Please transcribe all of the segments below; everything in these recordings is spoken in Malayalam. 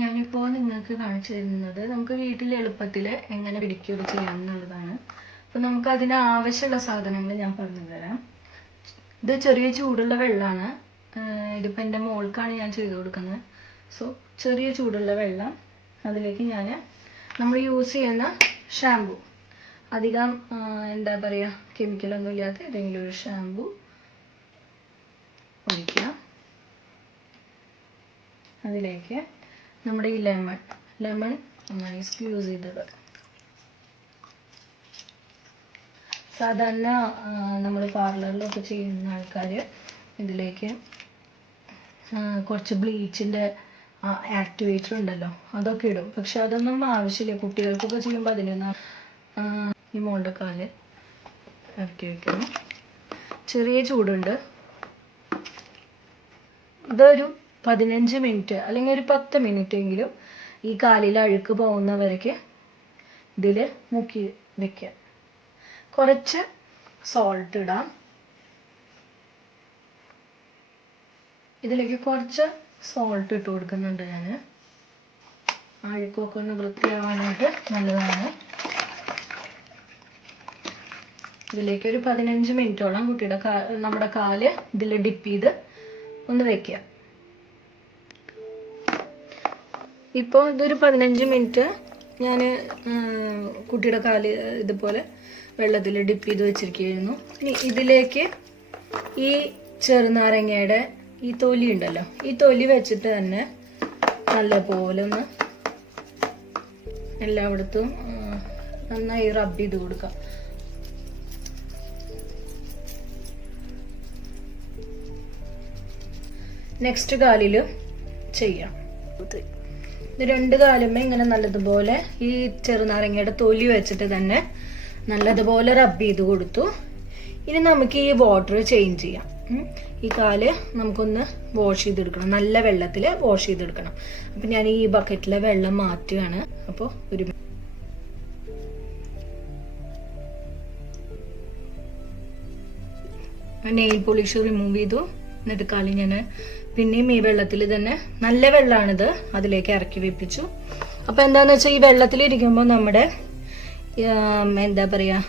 ഞാനിപ്പോൾ നിങ്ങൾക്ക് കാണിച്ചു തരുന്നത് നമുക്ക് വീട്ടിൽ എളുപ്പത്തിൽ എങ്ങനെ പിടിക്കുകയൊക്കെ ചെയ്യാമെന്നുള്ളതാണ്. അപ്പോൾ നമുക്ക് അതിന് ആവശ്യമുള്ള സാധനങ്ങൾ ഞാൻ പറഞ്ഞു തരാം. ഇത് ചെറിയ ചൂടുള്ള വെള്ളമാണ്. ഇതിപ്പോൾ എൻ്റെ മോൾക്കാണ് ഞാൻ ചെയ്ത് കൊടുക്കുന്നത്. സോ ചെറിയ ചൂടുള്ള വെള്ളം, അതിലേക്ക് നമ്മൾ യൂസ് ചെയ്യുന്ന ഷാമ്പു, അധികം എന്താ പറയുക, കെമിക്കലൊന്നും ഇല്ലാത്ത ഏതെങ്കിലും ഒരു ഷാമ്പു ഒഴിക്കുക. അതിലേക്ക് നമ്മുടെ ഈ ലെമൺ നന്നായി സ്ക്യൂസ് ചെയ്തത്. സാധാരണ നമ്മൾ പാർലറിലൊക്കെ ചെയ്യുന്ന ആൾക്കാർ ഇതിലേക്ക് കുറച്ച് ബ്ലീച്ചിൻ്റെ ആക്ടിവേറ്റർ ഉണ്ടല്ലോ, അതൊക്കെ ഇടും. പക്ഷെ അതൊന്നും ആവശ്യമില്ല. കുട്ടികൾക്കൊക്കെ ചെയ്യുമ്പോൾ അതിനൊന്നും ഈ മോളുടെ കാല് ഇറക്കി വയ്ക്കുന്നു. ചെറിയ ചൂടുണ്ട്. ഇതൊരു 15 മിനിറ്റ് അല്ലെങ്കിൽ ഒരു 10 മിനിറ്റ് എങ്കിലും ഈ കാലിൽ അഴുക്ക് പോകുന്നവരേക്ക് ഇതിൽ മുക്കി വെക്കുക. കുറച്ച് സോൾട്ട് ഇടാം. ഇതിലേക്ക് കുറച്ച് സോൾട്ട് ഇട്ട് കൊടുക്കുന്നുണ്ട് ഞാൻ. അഴുക്കൊക്കെ ഒന്ന് വൃത്തിയാവാനായിട്ട് നല്ലതാണ്. ഇതിലേക്ക് ഒരു 15 മിനിറ്റോളം നമ്മുടെ കാല് ഇതിൽ ഡിപ്പ് ചെയ്ത് ഒന്ന് വെക്കുക. ഇപ്പോൾ ഇതൊരു 15 മിനിറ്റ് ഞാൻ കുട്ടിയുടെ കാല് ഇതുപോലെ വെള്ളത്തിൽ ഡിപ്പ് ചെയ്ത് വെച്ചിരിക്കുകയായിരുന്നു. ഇനി ഇതിലേക്ക് ഈ ചെറുനാരങ്ങയുടെ ഈ തൊലി ഉണ്ടല്ലോ, ഈ തൊലി വെച്ചിട്ട് തന്നെ നല്ലപോലെ ഒന്ന് എല്ലായിടത്തും നന്നായി റബ്ബ് ചെയ്ത് കൊടുക്കാം. നെക്സ്റ്റ് കാലിലും ചെയ്യാം. ഇത് 2 കാലുമേ ഇങ്ങനെ നല്ലതുപോലെ ഈ ചെറുനാരങ്ങയുടെ തൊലി വെച്ചിട്ട് തന്നെ നല്ലതുപോലെ റബ്ബ് ചെയ്ത് കൊടുത്തു. ഇനി നമുക്ക് ഈ വാട്ടർ ചേഞ്ച് ചെയ്യാം. ഈ കാല് നമുക്കൊന്ന് വാഷ് ചെയ്തെടുക്കണം. നല്ല വെള്ളത്തിൽ വാഷ് ചെയ്തെടുക്കണം. അപ്പം ഞാൻ ഈ ബക്കറ്റിലെ വെള്ളം മാറ്റുകയാണ്. അപ്പോൾ ഒരു നെയിൽ പോളിഷ് റിമൂവ് ചെയ്തു. എന്നിട്ട് കാലി ഞാൻ പിന്നെയും ഈ വെള്ളത്തിൽ തന്നെ, നല്ല വെള്ളമാണിത്, അതിലേക്ക് ഇറക്കി വെപ്പിച്ചു. അപ്പം എന്താണെന്ന് വെച്ചാൽ ഈ വെള്ളത്തിലിരിക്കുമ്പോൾ നമ്മുടെ എന്താ പറയുക,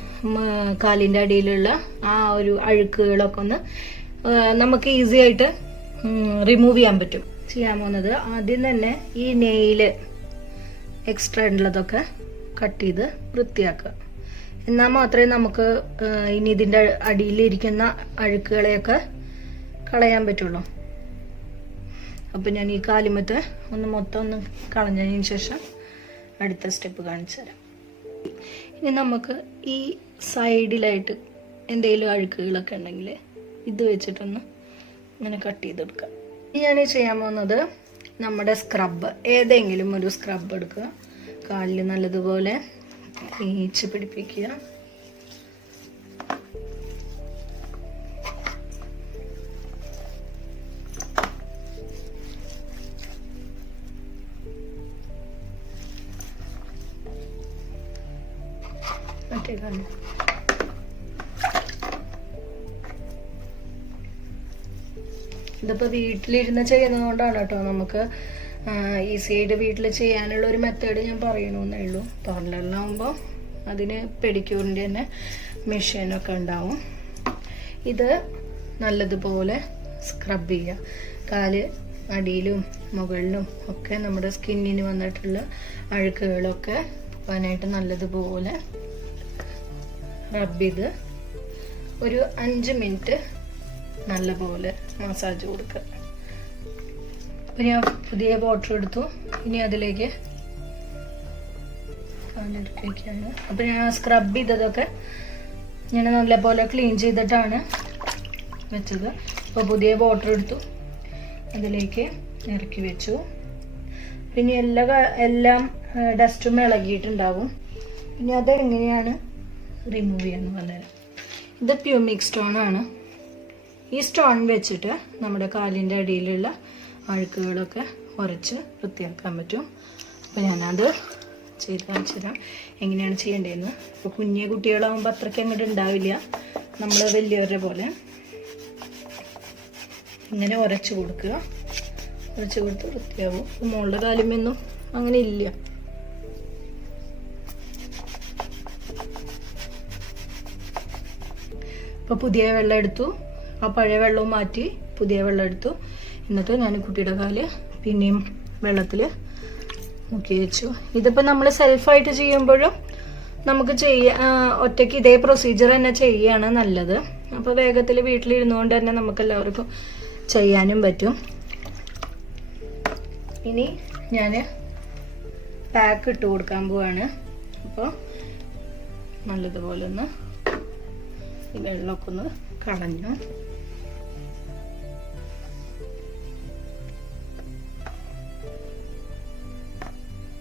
കാലിൻ്റെ അടിയിലുള്ള ആ ഒരു അഴുക്കുകളൊക്കെ ഒന്ന് നമുക്ക് ഈസി ആയിട്ട് റിമൂവ് ചെയ്യാൻ പറ്റും. ചെയ്യാൻ പോകുന്നത് ആദ്യം തന്നെ ഈ നെയില് എക്സ്ട്രാ ഉള്ളതൊക്കെ കട്ട് ചെയ്ത് വൃത്തിയാക്കുക. എന്നാൽ മാത്രമേ നമുക്ക് ഇനി ഇതിൻ്റെ അടിയിലിരിക്കുന്ന അഴുക്കുകളെയൊക്കെ കളയാൻ പറ്റുള്ളൂ. അപ്പം ഞാൻ ഈ കാലിമത്തെ മൊത്തം ഒന്ന് കളഞ്ഞതിന് ശേഷം അടുത്ത സ്റ്റെപ്പ് കാണിച്ചു തരാം. ഇനി നമുക്ക് ഈ സൈഡിലായിട്ട് എന്തെങ്കിലും അഴുക്കുകളൊക്കെ ഉണ്ടെങ്കിൽ ഇത് വെച്ചിട്ടൊന്ന് ഇങ്ങനെ കട്ട് ചെയ്തെടുക്കാം. ഞാൻ ചെയ്യാൻ പോകുന്നത് നമ്മുടെ സ്ക്രബ്, ഏതെങ്കിലും ഒരു സ്ക്രബ് എടുക്കുക, കാലിൽ നല്ലതുപോലെ തേച്ച് പിടിപ്പിക്കുക. ഇതിപ്പോൾ വീട്ടിലിരുന്ന് ചെയ്യുന്നത് കൊണ്ടാണ് കേട്ടോ നമുക്ക് ഈസി ആയിട്ട് വീട്ടിൽ ചെയ്യാനുള്ള ഒരു മെത്തേഡ് ഞാൻ പറയണമെന്നേ ഉള്ളൂ. പാർലറിലാവുമ്പോൾ അതിന് പെഡിക്യൂറിൻ്റെ തന്നെ മെഷീനൊക്കെ ഉണ്ടാവും. ഇത് നല്ലതുപോലെ സ്ക്രബ് ചെയ്യുക. കാല് അടിയിലും മുകളിലും ഒക്കെ നമ്മുടെ സ്കിന്നിന് വന്നിട്ടുള്ള അഴുക്കുകളൊക്കെ പോകാനായിട്ട് നല്ലതുപോലെ റബ്ബ് ചെയ്ത് ഒരു 5 മിനിറ്റ് നല്ലപോലെ മസാജ് കൊടുക്കുക. അപ്പം ഞാൻ പുതിയ വാട്ടർ എടുത്തു. ഇനി അതിലേക്ക് കാലെടുത്ത് വയ്ക്കുകയാണ്. അപ്പം ഞാൻ സ്ക്രബ് ചെയ്തതൊക്കെ ഞാൻ നല്ലപോലെ ക്ലീൻ ചെയ്തിട്ടാണ് വെച്ചത്. അപ്പോൾ പുതിയ വാട്ടർ എടുത്തു, അതിലേക്ക് ഇറക്കി വെച്ചു. പിന്നെ എല്ലാം ഡസ്റ്റും ഇളകിയിട്ടുണ്ടാവും. ഇനി അതെങ്ങനെയാണ് റിമൂവ് ചെയ്യാന്ന് പറഞ്ഞുതരാം. ഇത് പ്യൂമിക് സ്റ്റോൺ ആണ്. ഈ സ്റ്റോൺ വെച്ചിട്ട് നമ്മുടെ കാലിൻ്റെ അടിയിലുള്ള അഴുക്കുകളൊക്കെ ഉരച്ച് വൃത്തിയാക്കാൻ പറ്റും. അപ്പോൾ ഞാനത് ചെയ്ത് കാണിച്ചു തരാം എങ്ങനെയാണ് ചെയ്യേണ്ടതെന്ന്. ഇപ്പോൾ കുഞ്ഞു കുട്ടികളാകുമ്പോൾ അത്രയ്ക്ക് അങ്ങോട്ട് ഉണ്ടാവില്ല, നമ്മൾ വലിയവരുടെ പോലെ ഇങ്ങനെ ഉരച്ച് കൊടുക്കുക. വെച്ച് കൊടുത്ത് വൃത്തിയാവും. മോളുടെ കാലുമൊന്നും അങ്ങനെ ഇല്ല. ഇപ്പൊ പുതിയ വെള്ളം എടുത്തു, ആ പഴയ വെള്ളവും മാറ്റി പുതിയ വെള്ളം എടുത്തു. എന്നിട്ട് ഞാൻ കുട്ടിയുടെ കാല് പിന്നെയും വെള്ളത്തിൽ മുക്കി വെച്ചു. ഇതിപ്പോൾ നമ്മൾ സെൽഫായിട്ട് ചെയ്യുമ്പോഴും നമുക്ക് ഒറ്റയ്ക്ക് ഇതേ പ്രൊസീജിയർ തന്നെ ചെയ്യുകയാണ് നല്ലത്. അപ്പോൾ വേഗത്തിൽ വീട്ടിലിരുന്നുകൊണ്ട് തന്നെ നമുക്ക് എല്ലാവർക്കും ചെയ്യാനും പറ്റും. ഇനി ഞാൻ പാക്ക് ഇട്ട് കൊടുക്കാൻ പോവാണ്. അപ്പോൾ നല്ലതുപോലെ ഒന്ന് ഈ വെള്ളമൊക്കെ ഒന്ന് കളഞ്ഞു.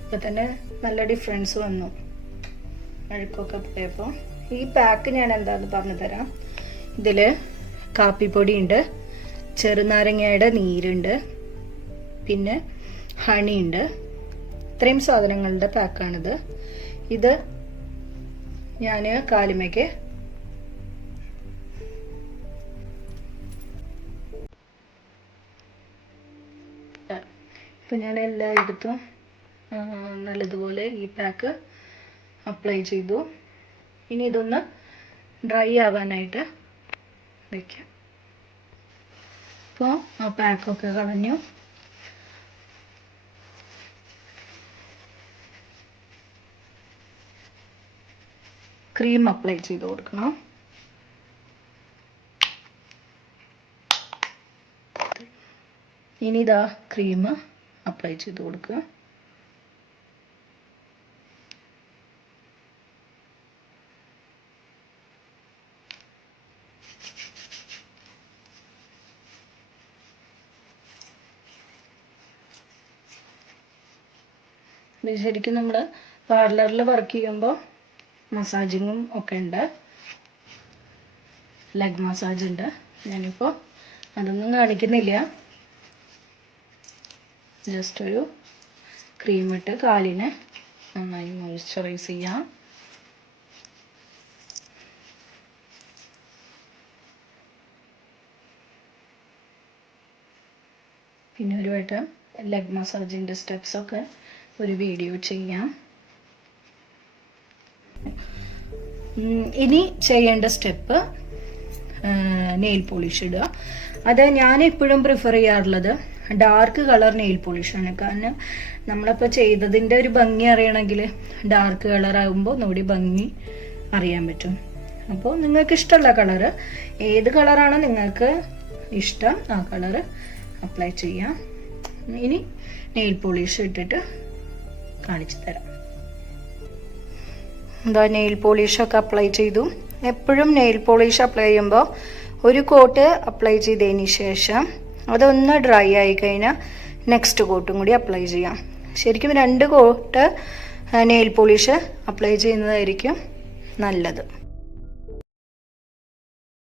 ഇപ്പം തന്നെ നല്ല ഡിഫറൻസ് വന്നു, അഴുക്കൊക്കെ പോയപ്പോൾ. ഈ പാക്ക് ഞാൻ എന്താന്ന് പറഞ്ഞു തരാം. ഇതിൽ കാപ്പിപ്പൊടി ഉണ്ട്, ചെറുനാരങ്ങയുടെ നീരുണ്ട്, പിന്നെ ഹണി ഉണ്ട്. ഇത്രയും സാധനങ്ങളുടെ പാക്കാണിത്. ഇത് ഞാൻ കാലുമേക്ക് ഇപ്പം ഞാൻ എല്ലായിടത്തും നല്ലതുപോലെ ഈ പാക്ക് അപ്ലൈ ചെയ്തു. ഇനി ഇതൊന്ന് ഡ്രൈ ആവാനായിട്ട് വയ്ക്കാം. അപ്പോൾ ആ പാക്കൊക്കെ കളഞ്ഞു. ക്രീം അപ്ലൈ ചെയ്ത് കൊടുക്കണം. ഇനി ഇതാ ക്രീം അപ്ലൈ ചെയ്ത് കൊടുക്കുക. ശരിക്കും നമ്മൾ പാർലറിൽ വർക്ക് ചെയ്യുമ്പോൾ മസാജിങ്ങും ഒക്കെ ഉണ്ട്, ലെഗ് മസാജ് ഉണ്ട്. ഞാനിപ്പോൾ അതൊന്നും കാണിക്കുന്നില്ല. ജസ്റ്റ് ഒരു ക്രീം ഇട്ട് കാലിനെ നന്നായി മോയ്സ്ചറൈസ് ചെയ്യാം. പിന്നെ ഒരു വട്ടം ലെഗ് മസാജിൻ്റെ സ്റ്റെപ്സൊക്കെ ഒരു വീഡിയോ ചെയ്യാം. ഇനി ചെയ്യേണ്ട സ്റ്റെപ്പ് നെയിൽ പോളിഷ് ഇടുക. അത് ഞാൻ എപ്പോഴും പ്രിഫർ ചെയ്യാറുള്ളത് ഡാർക്ക് കളർ നെയിൽ പോളിഷാണ്. കാരണം നമ്മളിപ്പോൾ ചെയ്തതിൻ്റെ ഒരു ഭംഗി അറിയണമെങ്കിൽ ഡാർക്ക് കളർ ആകുമ്പോൾ ഒന്നുകൂടി ഭംഗി അറിയാൻ പറ്റും. അപ്പോൾ നിങ്ങൾക്ക് ഇഷ്ടമുള്ള കളറ് ഏത് കളറാണോ നിങ്ങൾക്ക് ഇഷ്ടം ആ കളറ് അപ്ലൈ ചെയ്യാം. ഇനി നെയിൽ പോളിഷ് ഇട്ടിട്ട് കാണിച്ചു തരാം. എന്താ നെയിൽ പോളിഷൊക്കെ അപ്ലൈ ചെയ്തു. എപ്പോഴും നെയിൽ പോളിഷ് അപ്ലൈ ചെയ്യുമ്പോൾ ഒരു കോട്ട് അപ്ലൈ ചെയ്തതിന് ശേഷം അതൊന്ന് ഡ്രൈ ആയി കഴിഞ്ഞാൽ നെക്സ്റ്റ് കോട്ടും കൂടി അപ്ലൈ ചെയ്യാം. ശരിക്കും 2 കോട്ട് നെയിൽ പോളിഷ് അപ്ലൈ ചെയ്യുന്നതായിരിക്കും നല്ലത്.